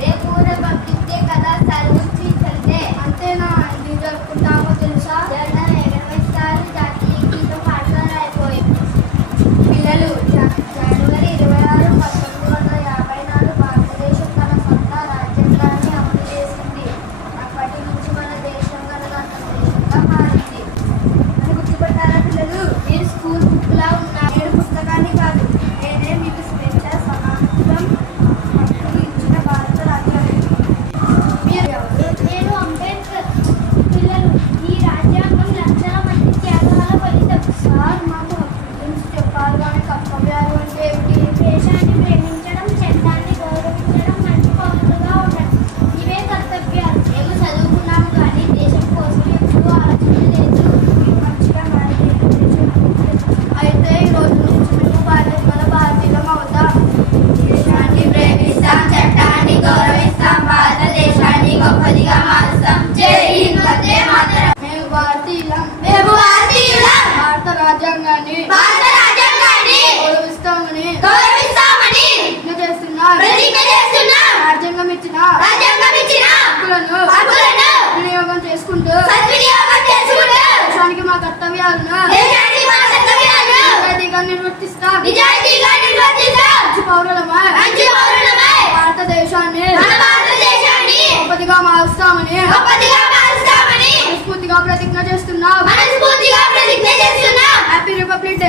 రేపు republic day కదా, చదివించండి. అంతేనా? ఎందుకు జరుపుకుంటామో తెలుసా? జెండాను ఎగరవేస్తారు, జాతీయ గీతం పాఠశాల అయిపోయి. పిల్లలు జనవరి 26, 1954 భారతదేశం తన సొంత రాజ్యాంగాన్ని అమలు చేసింది. అప్పటి నుంచి మన దేశం గణతంత్ర దేశంగా మారింది. అని గుర్తుపెట్టారా పిల్లలు? మీరు స్కూల్ బుక్ లా ఉన్నారు. నేను పుస్తకాన్ని కాదు, నేనే మీకు స్వేచ్ఛ సమానత్వం హక్కు ఇచ్చిన భారత రాజ్యాంగం. మీరు ఎవరు? నేను అంబేద్కర్. పిల్లలు, ఈ రాజ్యాంగం లక్షల మంది త్యాగాల ఫలితం. సార్, మాకు హక్కు గురించి చెప్పాలి కానీ కర్తవ్యాలు అంటే ఏమిటి? దేశాన్ని ప్రేమించడం, చట్టాన్ని గౌరవించడం, మంచి పౌరులుగా ఉండడం, ఇవే కర్తవ్యాలు. మేము చదువుకున్నాము కానీ దేశం కోసం ఎప్పుడూ ఆలోచించలేదు. మంచిగా అయితే ఈ రోజు నుంచి మేము మన భారతీయులం అవుతాం. దేశాన్ని ప్రేమిస్తాం, చట్టాన్ని గౌరవిస్తాం, భారతదేశాన్ని గొప్పదిగా మారుస్తాం. జై హింద్, వందే మాతరం. మేము భారతీయులం. భారత రాజ్యాంగాన్ని గౌరవిస్తామని ప్రతిజ్ఞ చేస్తున్నాం. రాజ్యాంగం ఇచ్చిన హక్కులను వినియోగం చేసుకుంటూ దేశానికి మా కర్తవ్యాలను నిజాయితీగా నిర్వర్తిస్తాం. మంచి పౌరులమై భారతదేశాన్ని గొప్పదిగా మారుస్తామని మనస్ఫూర్తిగా ప్రతిజ్ఞ చేస్తున్నాం. Happy republic day.